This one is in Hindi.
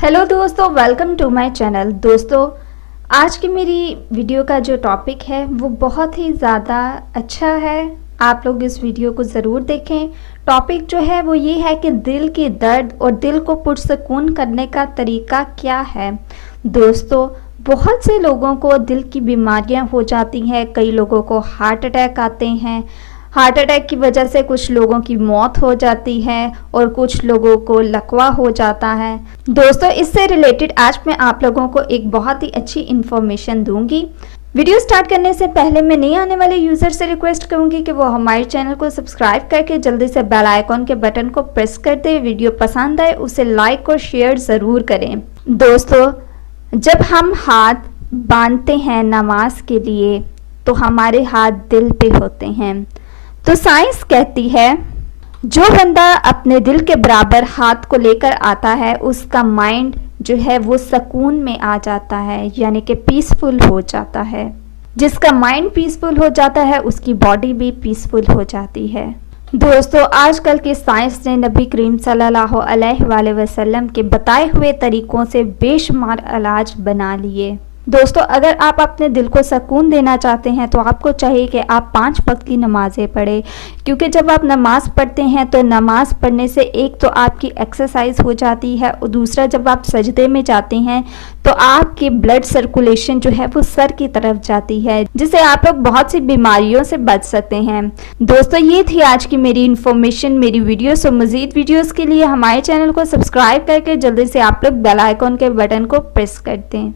हेलो दोस्तों, वेलकम टू माय चैनल। दोस्तों, आज की मेरी वीडियो का जो टॉपिक है वो बहुत ही ज़्यादा अच्छा है। आप लोग इस वीडियो को ज़रूर देखें। टॉपिक जो है वो ये है कि दिल की दर्द और दिल को पुरसकून करने का तरीका क्या है। दोस्तों, बहुत से लोगों को दिल की बीमारियां हो जाती हैं, कई लोगों को हार्ट अटैक आते हैं। हार्ट अटैक की वजह से कुछ लोगों की मौत हो जाती है और कुछ लोगों को लकवा हो जाता है। दोस्तों, इससे रिलेटेड आज मैं आप लोगों को एक बहुत ही अच्छी इन्फॉर्मेशन दूंगी। वीडियो स्टार्ट करने से पहले मैं नए आने वाले यूज़र से रिक्वेस्ट करूंगी कि वो हमारे चैनल को सब्सक्राइब करके जल्दी से बेल आइकॉन के बटन को प्रेस कर दे। वीडियो पसंद आए उसे लाइक और शेयर ज़रूर करें। दोस्तों, जब हम हाथ बांधते हैं नमाज के लिए तो हमारे हाथ दिल पे होते हैं। तो साइंस कहती है जो बंदा अपने दिल के बराबर हाथ को लेकर आता है उसका माइंड जो है वो सुकून में आ जाता है, यानी कि पीसफुल हो जाता है। जिसका माइंड पीसफुल हो जाता है उसकी बॉडी भी पीसफुल हो जाती है। दोस्तों, आजकल के साइंस ने नबी करीम सल्लल्लाहु अलैहि वसल्लम के बताए हुए तरीकों से बेशुमार इलाज बना लिए। दोस्तों, अगर आप अपने दिल को सुकून देना चाहते हैं तो आपको चाहिए कि आप 5 वक्त की नमाज़ें पढ़ें, क्योंकि जब आप नमाज़ पढ़ते हैं तो नमाज़ पढ़ने से एक तो आपकी एक्सरसाइज हो जाती है और दूसरा जब आप सजदे में जाते हैं तो आपकी ब्लड सर्कुलेशन जो है वो सर की तरफ जाती है, जिससे आप लोग बहुत सी बीमारियों से बच सकते हैं। दोस्तों, ये थी आज की मेरी इन्फॉर्मेशन, मेरी वीडियो। सो मज़ीद वीडियोज़ के लिए हमारे चैनल को सब्सक्राइब करके जल्दी से आप लोग बेल आइकॉन के बटन को प्रेस कर दें।